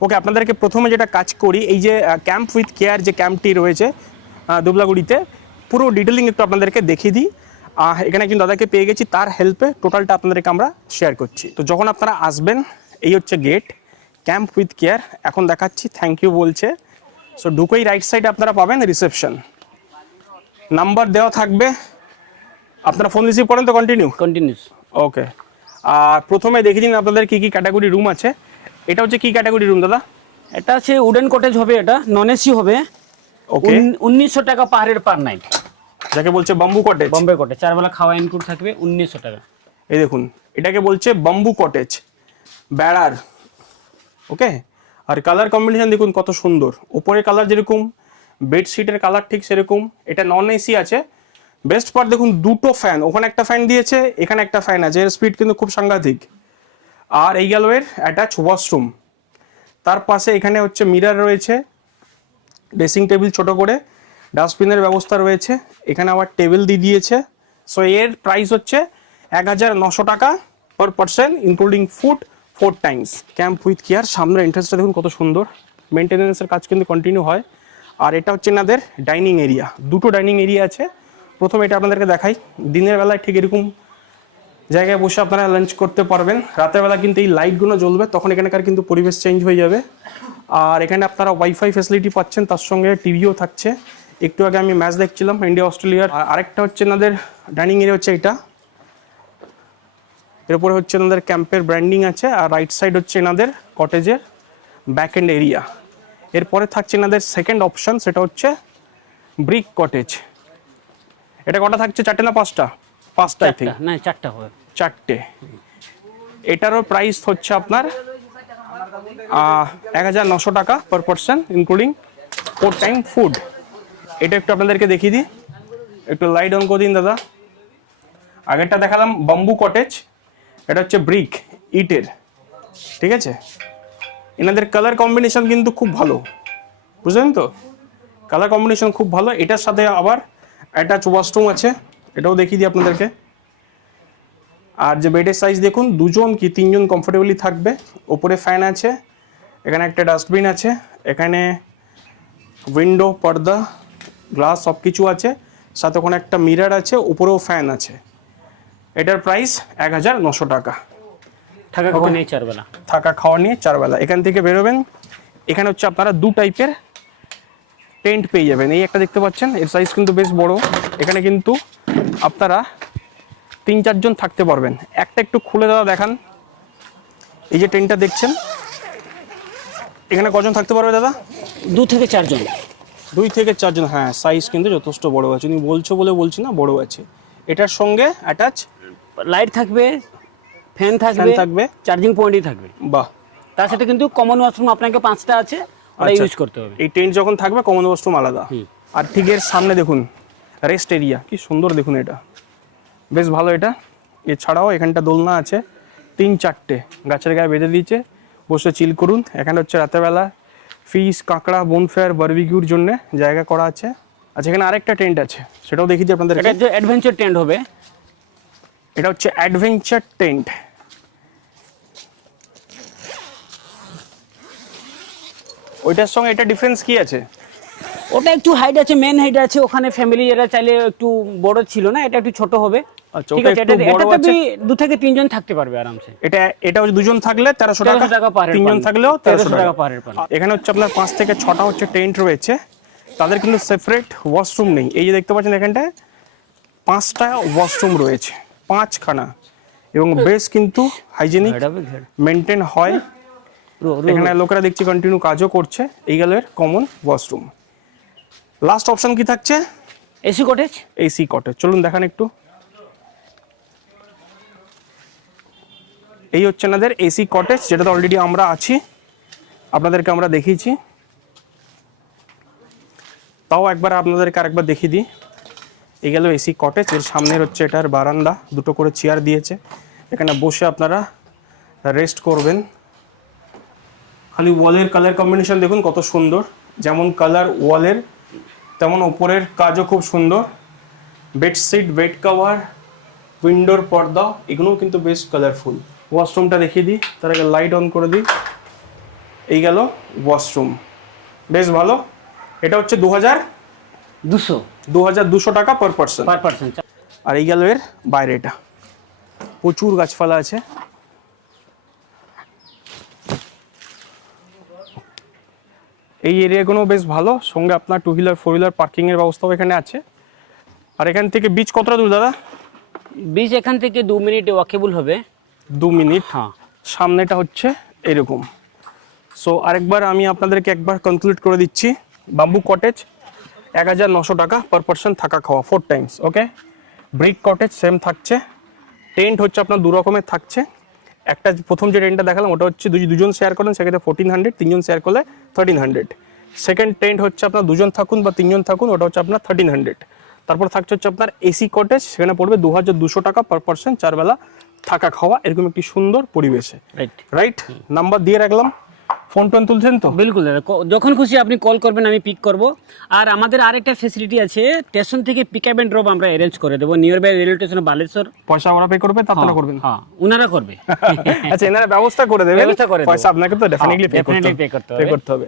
ওকে, আপনাদেরকে প্রথমে যেটা কাজ করি, এই যে ক্যাম্প উইথ কেয়ার যে ক্যাম্পটি রয়েছে দুবলাগুড়িতে, পুরো ডিটেলিং একটু আপনাদেরকে দেখিয়ে দিই। এখানে একজন দাদাকে পেয়ে গেছি, তার হেল্পে টোটালটা আপনাদেরকে আমরা শেয়ার করছি। তো যখন আপনারা আসবেন, এই হচ্ছে গেট, ক্যাম্প উইথ কেয়ার। এখন দেখাচ্ছি, থ্যাংক ইউ বলছে। সো ঢুকেই রাইট সাইডে আপনারা পাবেন রিসেপশন, নাম্বার দেওয়া থাকবে। আপনারা ফোন রিসিভ করেন তো? কন্টিনিউস। ওকে, আর প্রথমে দেখে দিন আপনাদের কি কি ক্যাটাগরি রুম আছে। এটা হচ্ছে কি ক্যাটাগরি রুম দাদা? এটা আছে উডেন কটেজ হবে, এটা নন এসি হবে। ওকে, 1900 টাকা পাহাড়ের পার নাইট, যাকে বলছে বাম্বু কটেজ। বম্বে কটেজ, 4 বেলা খাওয়া ইনক্লুড থাকবে, 1900 টাকা। এই দেখুন, এটাকে বলছে বাম্বু কটেজ, বেড়ার। ওকে, আর কালার কম্বিনেশন দেখুন কত সুন্দর। উপরে কালার যেরকম, বেডশিটের কালার ঠিক সেরকম। এটা নন এসি আছে। বেস্ট পার্ট দেখুন, দুটো ফ্যান, ওখানে একটা ফ্যান দিয়েছে, এখানে একটা ফ্যান আছে, এর স্পিড কিন্তু খুব সাংঘাতিক। আর এই গেল এর অ্যাটাচ ওয়াশরুম। তার পাশে এখানে হচ্ছে মিরর রয়েছে, ড্রেসিং টেবিল ছোট করে, ডাস্টবিনের ব্যবস্থা রয়েছে, এখানে আবার টেবিল দিয়ে দিয়েছে। সো এর প্রাইস হচ্ছে 1900 টাকা per person, including food 4 Times. Camp with care সামনের এন্ট্রেন্সটা দেখুন কত সুন্দর। মেনটেন্যান্সের কাজ কিন্তু কন্টিনিউ হয়। আর এটা হচ্ছে এনাদের ডাইনিং এরিয়া, দুটো ডাইনিং এরিয়া আছে। প্রথমে এটা আপনাদেরকে দেখাই। দিনের বেলায় ঠিক এরকম জায়গায় বসে আপনারা লাঞ্চ করতে পারবেন। রাতের বেলা কিন্তু এই লাইটগুলো জ্বলবে, তখন এখানকার কিন্তু পরিবেশ চেঞ্জ হয়ে যাবে। আর এখানে আপনারা ওয়াইফাই ফ্যাসিলিটি পাচ্ছেন, তার সঙ্গে টিভিও থাকছে। একটু আগে আমি ম্যাচ দেখছিলাম ইন্ডিয়া অস্ট্রেলিয়ার। আরেকটা হচ্ছে এনাদের ডাইনিং এরিয়া হচ্ছে এটা, এরপরে হচ্ছে এনাদের ক্যাম্পের ব্র্যান্ডিং আছে। আর রাইট সাইড হচ্ছে এনাদের কটেজের ব্যাক এন্ড এরিয়া। এরপরে থাকছে এনাদের সেকেন্ড অপশন, সেটা হচ্ছে ব্রিক কটেজ। এটা কটা থাকছে, 4টে না 5টা? 5টা আই থিঙ্ক, না 4টা হবে। 4টে। এটারও প্রাইস হচ্ছে আপনার 1900 টাকা per person, including 4 time food. এটা একটু আপনাদেরকে দেখিয়ে দিই, একটু লাইট অন করে দিন দাদা। আগেরটা দেখালাম বাম্বু কটেজ, এটা হচ্ছে ব্রিক ইটের। ঠিক আছে, এনাদের কালার কম্বিনেশন কিন্তু খুব ভালো, বুঝলেন তো? কালার কম্বিনেশন খুব ভালো। এটার সাথে আবার অ্যাটাচ ওয়াশরুম আছে, এটাও দেখিয়ে দিই আপনাদেরকে। আর যে বেডের সাইজ দেখুন, 2জন কি 3জন কমফোর্টেবলি থাকবে। ওপরে ফ্যান আছে, এখানে একটা ডাস্টবিন আছে, এখানে উইন্ডো, পর্দা, গ্লাস সব কিছু আছে, সাথে ওখানে একটা মিরর আছে, উপরেও ফ্যান আছে। এটার প্রাইস 1900 টাকা। থাকা খাওয়া নিয়ে 4 বেলা। থাকা খাওয়া নিয়ে 4 বেলা। এখান থেকে বেরোবেন, এখানে হচ্ছে আপনারা 2 টাইপের টেন্ট পেয়ে যাবেন। এই একটা দেখতে পাচ্ছেন, এর সাইজ কিন্তু বেশ বড়। এখানে কিন্তু আপনারা 3-4 জন থাকতে পারবেন। একটা একটু খুলে দাদা দেখান। এই যে টেন্টটা দেখছেন, এখানে কজন থাকতে পারবে দাদা? 2 থেকে 4 জন। 2 থেকে 4 জন, হ্যাঁ। সাইজ কিন্তু যথেষ্ট বড় আছে, তুমি বলছো বলে বলছি না, বড় আছে। এটার সঙ্গে অ্যাটাচ লাইট থাকবে, ফ্যান থাকবে, চার্জিং পয়েন্টই থাকবে। বাহ। তার সাথে কিন্তু কমন ওয়াশরুম আপনাকে 5টা আছে, ওটা ইউজ করতে হবে। এই টেন্ট যখন থাকবে, কমন ওয়াশরুম আলাদা। আর ঠিক এর সামনে দেখুন রেস্ট এরিয়া, কি সুন্দর দেখুন, এটা বেশ ভালো। এটা এছাড়াও এখানটা দোলনা আছে, 3-4টে গাছের গায়ে বেঁধে দিয়েছে, বসে চিল করুন। এখানে হচ্ছে রাতেরবেলা ফিশ, কাঁকড়া, বোনফায়ার, বারবিকিউর জন্য জায়গা করা আছে। আচ্ছা, এখানে আরেকটা টেন্ট আছে, সেটাও দেখিয়ে দিই আপনাদের। এটা যে অ্যাডভেঞ্চার টেন্ট হবে, এটা হচ্ছে অ্যাডভেঞ্চার টেন্ট। ওইটার সঙ্গে এটা ডিফারেন্স কি আছে? ওটা একটু হাইট আছে, মেন হাইট আছে, ওখানে ফ্যামিলি এরা চাইলে একটু বড় ছিল না, এটা একটু ছোট হবে। আচ্ছা, ঠিক আছে, এটাতে 2 থেকে 3 জন থাকতে পারবে আরামসে। এটা হচ্ছে 2 জন থাকলে 1300 টাকা পার হেড, 3 জন থাকলেও 1300 টাকা পার হেড। এখানে হচ্ছে আপনার 5 থেকে 6টা হচ্ছে টেন্ট রয়েছে, তাদের কিন্তু সেপারেট ওয়াশরুম নেই। এই যে দেখতে পাচ্ছেন এখানটায় 5টা ওয়াশরুম রয়েছে, 5খানা, এবং বেশ কিন্তু হাইজেনিক মেনটেন হয়। এখানে লোকেরা দেখছি কন্টিনিউ কাজও করছে। এই গেল এর কমন ওয়াশরুম। লাস্ট অপশন কি থাকছে? AC cottage. এসি কটেজ, চলুন দেখান একটু। এই হচ্ছে আমাদের এসি কটেজ, যেটাতে অলরেডি আমরা আছি, আপনাদেরকে আমরা দেখিয়েছি। তাও একবার আপনাদেরকে আরেকবার দেখিয়ে দিই। এই গেল এসি কটেজ। এর সামনের হচ্ছে এটার বারান্দা, 2টো করে চেয়ার দিয়েছে, এখানে বসে আপনারা রেস্ট করবেন। খালি ওয়ালের কালার কম্বিনেশন দেখুন কত সুন্দর, যেমন কালার ওয়ালের তেমন উপরের কাজও খুব সুন্দর। বেডশিট, বেড কভার, উইন্ডোর পর্দা, এগুলোও কিন্তু বেশ কালারফুল। ওয়াশরুমটা দেখিয়ে দিই, তার আগে লাইট অন করে দিই। এই গেল ওয়াশরুম, বেশ ভালো। এটা হচ্ছে 2200 টাকা পার পার্সন। Per person. আর এই গেল এর বাইরে, এটা প্রচুর গাছপালা আছে। এই এরিয়াগুলো বেশ ভালো, সঙ্গে আপনার 2 হুইলার 4 হুইলার পার্কিংয়ের ব্যবস্থাও এখানে আছে। আর এখান থেকে বিচ কতটা দূর দাদা? বিচ এখান থেকে 2 মিনিটে ওয়াকেবল হবে। 2 মিনিট। হ্যাঁ। সামনেটা হচ্ছে এরকম। সো আরেকবার আমি আপনাদেরকে একবার কনক্লুড করে দিচ্ছি। বাম্বু কটেজ 1900 টাকা পার পার্সন, থাকা খাওয়া 4 টাইমস। ওকে, ব্রিক কটেজ সেম থাকছে। টেন্ট হচ্ছে আপনার 2 রকমের থাকছে। একটা প্রথম যে টেন্টটা দেখালাম ওটা হচ্ছে দুজন শেয়ার করেন সেক্ষেত্রে 1400, 3জন শেয়ার করলে 1300। সেকেন্ড টেন্ট হচ্ছে আপনার 2জন থাকুন বা 3জন থাকুন, ওটা হচ্ছে আপনার 1300। তারপর থাকছে হচ্ছে আপনার এসি কটেজ, সেখানে পড়বে 2200 টাকা পার পার্সন, 4 বেলা থাকা খাওয়া এরকম একটি সুন্দর পরিবেশে। রাইট, নাম্বার দিয়ে রাখলাম, ফোন টোন তুলছেন তো? বিলকুল দাদা, যখন খুশি আপনি কল করবেন, আমি পিক করব। আর আমাদের আরেকটা ফ্যাসিলিটি আছে, স্টেশন থেকে পিক আপ এন্ড ড্রপ আমরা অ্যারেঞ্জ করে দেবো nearby railway station Baleshwar. পয়সা ওরা পে করবে, আপনারা করবেন? হ্যাঁ, উনারা করবে। আচ্ছা, এনারা ব্যবস্থা করে দেবে, ব্যবস্থা করে দেবো। পয়সা আপনাকে তো ডেফিনেটলি পে করতে হবে।